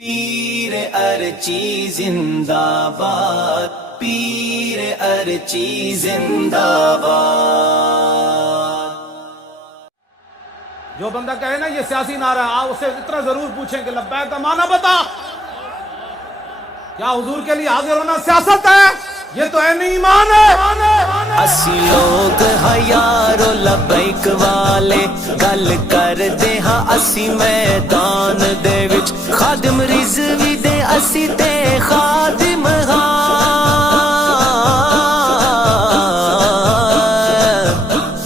پیر ارچی زندہ باد، پیر ارچی زندہ باد۔ جو بندہ کہے نا یہ سیاسی نعرہ ہے، آپ اسے اتنا ضرور پوچھیں کہ لبیک کا معنی بتا، کیا حضور کے لیے حاضر ہونا سیاست ہے؟ یہ تو عین ایمان ہے۔ اسی لوگ ہاں یارو لبیک والے، گل کر دے ہاں اسی میدان دے وچ، خادم رضوی دے اسی تے خادم ہاں،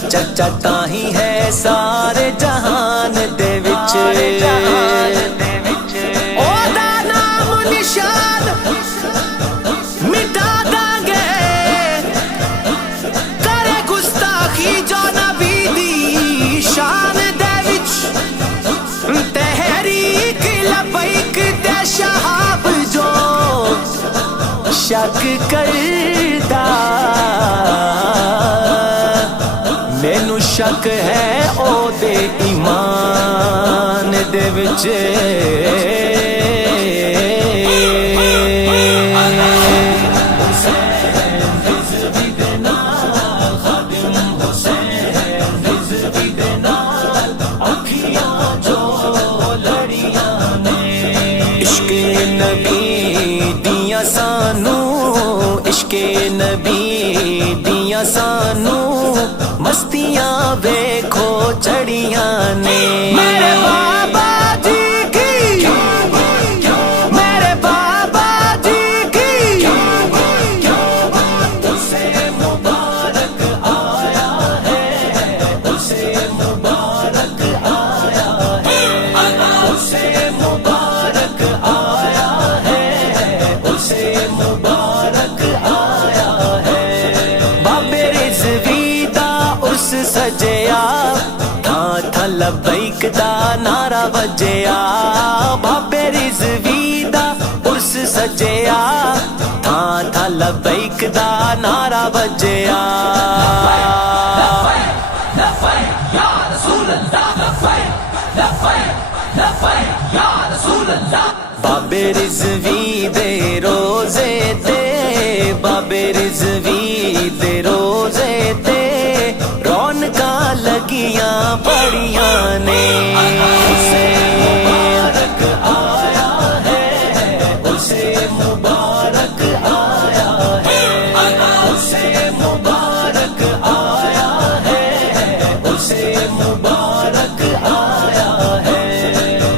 چچا تاہی ہے سارے جہان دے وچ، او دا نام نشان مٹا داں گے، کرے گستاخی جو نبی دی شان دے وچ، تحریک لبیک دے شہاب جو شک کردا، مینوں شک ہے او دے ایمان دے وچ۔ عشق نبی دیاں سانو، عشق نبی دیاں سانو مستیاں ویکھو چڑیاں نے، میرے بابا جی کی، میرے بابا جی کی، اسے مبارک آیا ہے، اسے مبارک آیا ہے، اسے مبارک آیا ہے، اسے مبارک آیا ہے۔ بابے رضوی دا اس سجیا، تھاں تھاں لبیک دا نعرہ وجیا، بابے رضوی دا اس سجیا، تھاں تھاں لبیک دا نعرہ وجیا۔ بابے رضوی دے روزے تے، بابے رضوی دے روزے تے رونقاں لگیاں بڑیاں نے، اسے مبارک آیا ہے، اسے مبارک آیا ہے، اسے مبارک آیا ہے، اسے مبارک آیا ہے۔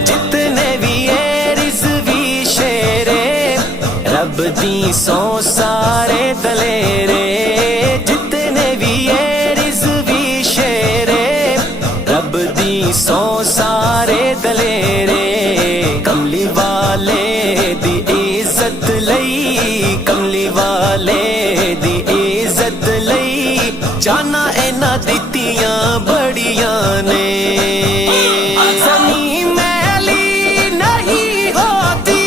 جتنے بھی رب دی سو سارے دلیرے، جتنے بھی یہ رضوی شیرے، رب دی سو سارے دلیرے، کملی والے دی عزت لئی، کملی والے دی عزت لئی، جانا اینا دتیاں بڑیاں نے، زمین میلی نہیں ہوتی،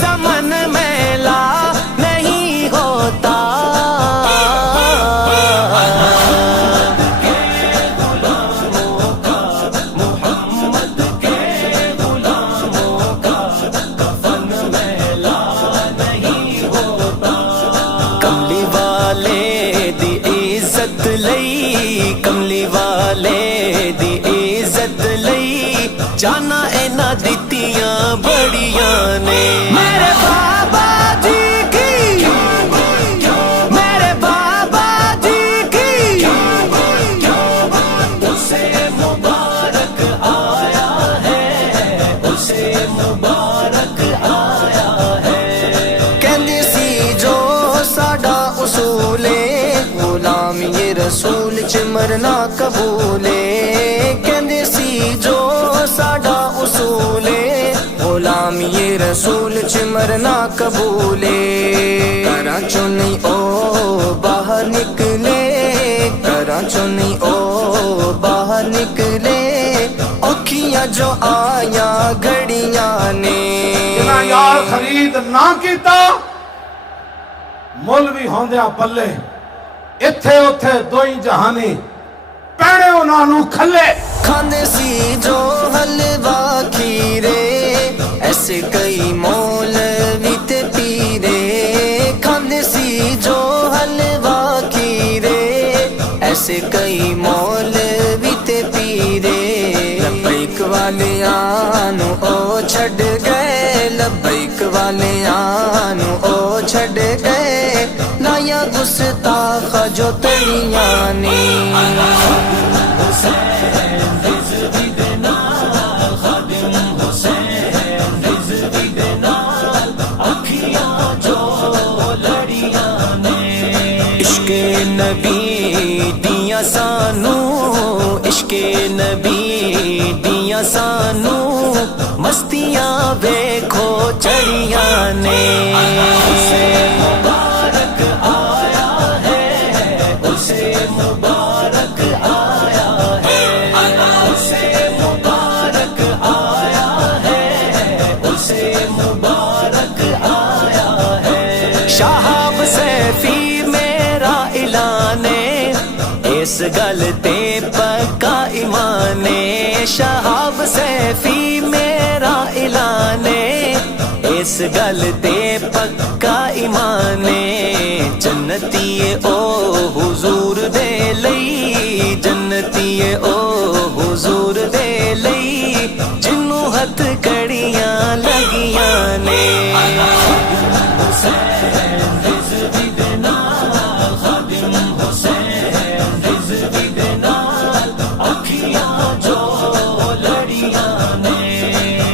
زمن میلا نہیں ہوتا، محمد کے غلاموں کا کفن میلا نہیں ہوتا، کملی والے دی عزت لئی، کملی والے دی عزت لئی، جانا اینا دتیاں بڑیاں نے، میرے بابا جی کی، میرے بابا جی کی، اسے مبارک آیا ہے، اسے مبارک آیا ہے۔ کہندے سی جو ساڈا اصول ہے، غلام یہ رسول چ مرنا قبول ہے، کہندے سی جو ساڈا اصول ہے، غلام یہ رسول چ مرنا قبول ہے، گھراں چوں نہیں او باہر نکلے، گھراں چوں نہیں او باہر نکلے، اوکھیاں جو آیاں گھڑیاں نے، جنہاں یار خرید نہ کیتا مول بھی ہوندیا پلے، اتھے اتھے دوئی جہانی پینے انہاں نو کھلے، کھاندے سی جو حلوہ کھیرے، ایسے کئی مولوی تے پیرے کھاندے سی جو حلوا کھیرے ایسے کئی مولوی تے پیرے لبیک والیاں نو او چھڈ گئے لبیک والیاں نو او چھڈ گئے نایا گستاخ جو تیریاں نے عشق نبی دیاں سانو عشق نبی دیاں سانو مستیاں ویکھو چڑیاں نے اسے مبارک آیا ہے اسے مبارک آیا ہے اسے مبارک آیا ہے اسے مبارک آیا ہے شہاب سیفی اس گل تے پکا ایمان شہاب سیفی میرا اعلان اس گل تے پکا ایمان جنتی او حضور دے لئی جنتی او حضور دے لئی جنوں ہتھ کڑیاں لگیاں نے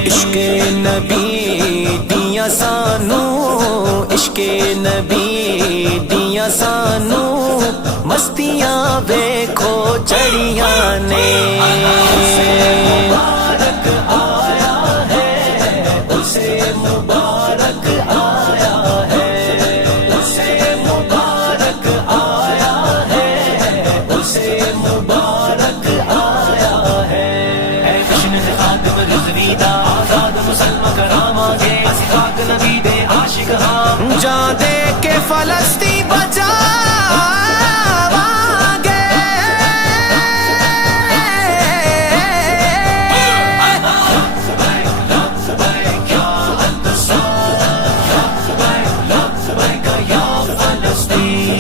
عشق نبی دیاں سانو عشق نبی دیاں سانو مستیاں ویکھو چڑیاں نے اسے مبارک آیا ہے اسے مبارک آیا ہے اسے مبارک آیا ہے اسے مبارک آیا ہے اے جشن خاتم رضوی دا مسلم کراما گے اسی خاک نبی دے عاشق ہاں جان دے کے فلسطین بچاواں گے لبیک یا انت الصالح لبیک یا فلسطین